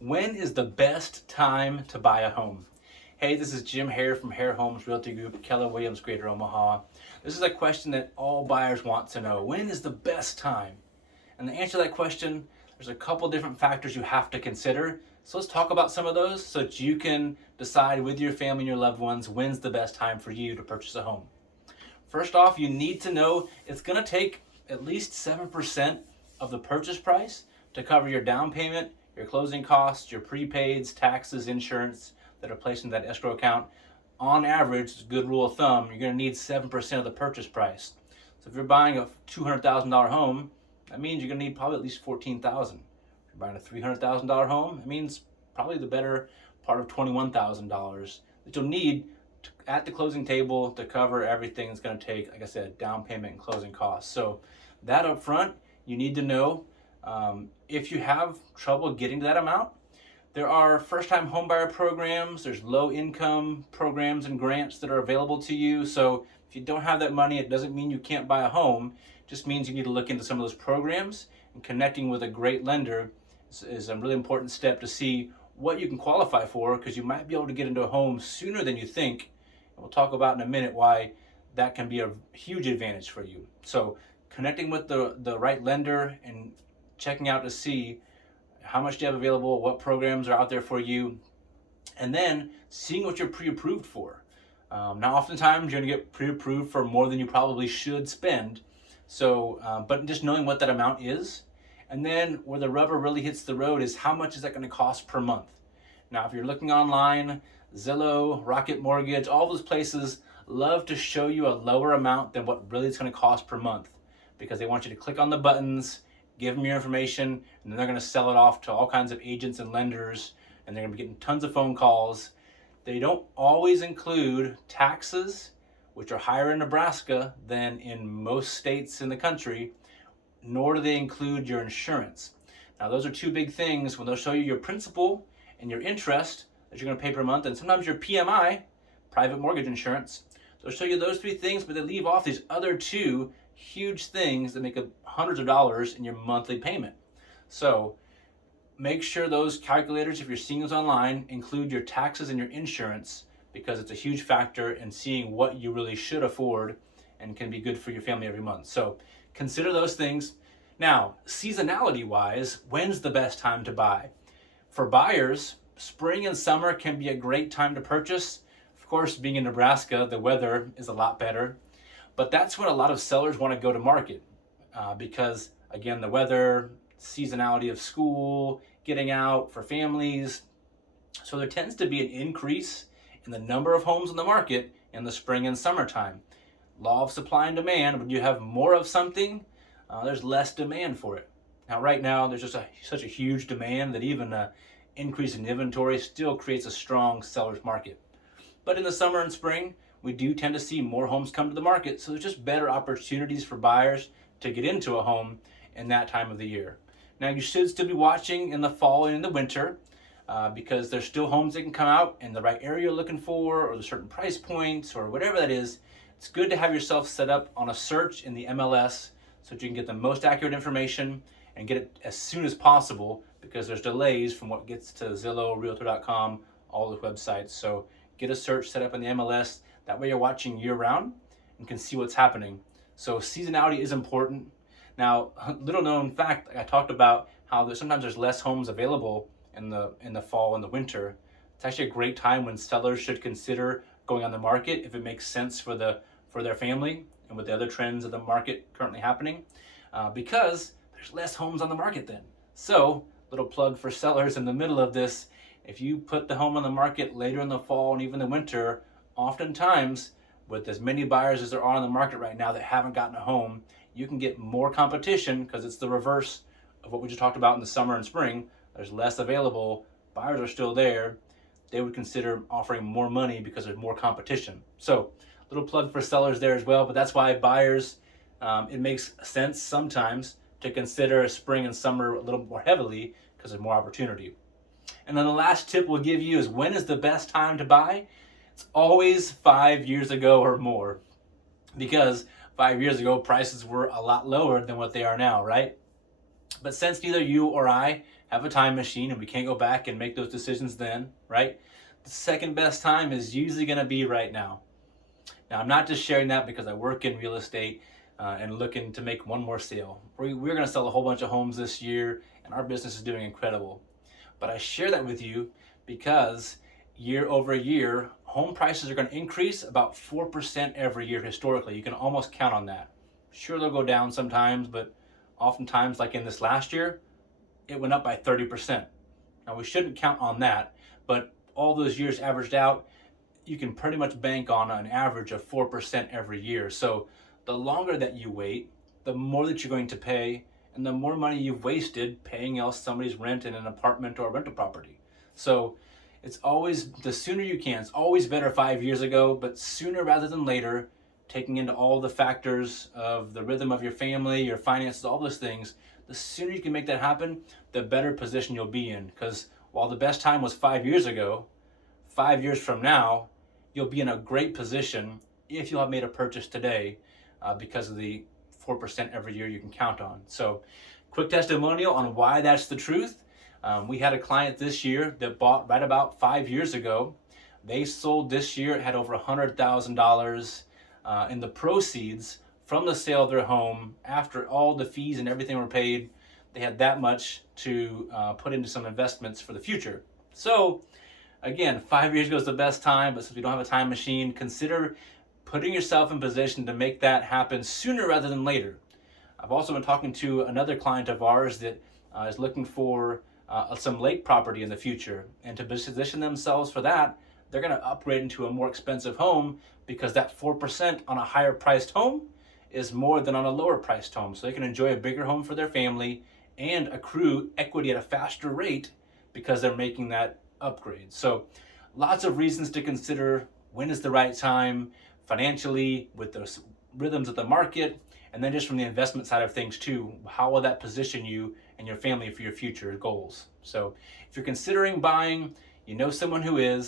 When is the best time to buy a home? Hey, this is Jim Hare from Hare Homes Realty Group, Keller Williams, Greater Omaha. This is a question that all buyers want to know. When is the best time? And to answer that question, there's a couple different factors you have to consider. So let's talk about some of those so that you can decide with your family and your loved ones when's the best time for you to purchase a home. First off, you need to know it's going to take at least 7% of the purchase price to cover your down payment, your closing costs, your prepaids, taxes, insurance that are placed in that escrow account. On average, a good rule of thumb, you're going to need 7% of the purchase price. So if you're buying a $200,000 home, that means you're going to need probably at least $14,000. If you're buying a $300,000 home, it means probably the better part of $21,000 that you'll need at the closing table to cover everything it's going to take, like I said, down payment and closing costs. So that up front, you need to know. If you have trouble getting to that amount, there are first-time homebuyer programs, there's low-income programs and grants that are available to you. So if you don't have that money, it doesn't mean you can't buy a home. It just means you need to look into some of those programs, and connecting with a great lender is a really important step to see what you can qualify for, because you might be able to get into a home sooner than you think. And we'll talk about in a minute why that can be a huge advantage for you. So connecting with the right lender and checking out to see how much do you have available, what programs are out there for you, and then seeing what you're pre-approved for. Now, oftentimes you're gonna get pre-approved for more than you probably should spend. So, but just knowing what that amount is, and then where the rubber really hits the road is how much is that gonna cost per month. Now, if you're looking online, Zillow, Rocket Mortgage, all those places love to show you a lower amount than what really it's gonna cost per month, because they want you to click on the buttons, give them your information, and then they're going to sell it off to all kinds of agents and lenders, and they're going to be getting tons of phone calls. They don't always include taxes, which are higher in Nebraska than in most states in the country, nor do they include your insurance. Now, those are two big things when they'll show you your principal and your interest that you're going to pay per month, and sometimes your PMI, private mortgage insurance. They'll show you those three things, but they leave off these other two huge things that make up hundreds of dollars in your monthly payment. So make sure those calculators, if you're seeing those online, include your taxes and your insurance, because it's a huge factor in seeing what you really should afford and can be good for your family every month. So consider those things. Now, seasonality wise, when's the best time to buy? For buyers, spring and summer can be a great time to purchase. Of course, being in Nebraska, the weather is a lot better. But that's when a lot of sellers want to go to market, because, again, the weather, seasonality of school, getting out for families. So there tends to be an increase in the number of homes on the market in the spring and summertime. Law of supply and demand, when you have more of something, there's less demand for it. Now, right now, there's just such a huge demand that even an increase in inventory still creates a strong seller's market. But in the summer and spring, we do tend to see more homes come to the market, so there's just better opportunities for buyers to get into a home in that time of the year. Now, you should still be watching in the fall and in the winter, because there's still homes that can come out in the right area you're looking for, or the certain price points, or whatever that is. It's good to have yourself set up on a search in the MLS so that you can get the most accurate information and get it as soon as possible, because there's delays from what gets to Zillow, Realtor.com, all those websites. So get a search set up in the MLS. That way you're watching year-round and can see what's happening. So seasonality is important. Now, little known fact, I talked about how sometimes there's less homes available in the fall and the winter. It's actually a great time when sellers should consider going on the market if it makes sense for their family and with the other trends of the market currently happening, because there's less homes on the market then. So, little plug for sellers in the middle of this: if you put the home on the market later in the fall and even the winter, oftentimes, with as many buyers as there are on the market right now that haven't gotten a home, you can get more competition, because it's the reverse of what we just talked about in the summer and spring. There's less available, buyers are still there. They would consider offering more money because there's more competition. So, little plug for sellers there as well, but that's why buyers, it makes sense sometimes to consider spring and summer a little more heavily because there's more opportunity. And then the last tip we'll give you is, when is the best time to buy? It's always 5 years ago or more, because 5 years ago prices were a lot lower than what they are now, right? But since neither you or I have a time machine and we can't go back and make those decisions then, right? The second best time is usually going to be right now. Now, I'm not just sharing that because I work in real estate and looking to make one more sale. We're going to sell a whole bunch of homes this year, and our business is doing incredible. But I share that with you because year over year, home prices are going to increase about 4% every year historically. You can almost count on that. Sure, they'll go down sometimes, but oftentimes, like in this last year, it went up by 30%. Now, we shouldn't count on that, but all those years averaged out, you can pretty much bank on an average of 4% every year. So the longer that you wait, the more that you're going to pay, and the more money you've wasted paying else somebody's rent in an apartment or a rental property. So it's always, the sooner you can, it's always better 5 years ago, but sooner rather than later, taking into all the factors of the rhythm of your family, your finances, all those things, the sooner you can make that happen, the better position you'll be in. Because while the best time was 5 years ago, 5 years from now, you'll be in a great position if you'll have made a purchase today because of the 4% every year you can count on. So, quick testimonial on why that's the truth. We had a client this year that bought right about 5 years ago. They sold this year, it had over $100,000 in the proceeds from the sale of their home. After all the fees and everything were paid, they had that much to put into some investments for the future. So, again, 5 years ago is the best time, but since we don't have a time machine, consider putting yourself in position to make that happen sooner rather than later. I've also been talking to another client of ours that is looking for some lake property in the future. And to position themselves for that, they're going to upgrade into a more expensive home because that 4% on a higher priced home is more than on a lower priced home. So they can enjoy a bigger home for their family and accrue equity at a faster rate because they're making that upgrade. So lots of reasons to consider when is the right time financially, with those rhythms of the market, and then just from the investment side of things too. How will that position you and your family for your future goals? So if you're considering buying, you know someone who is,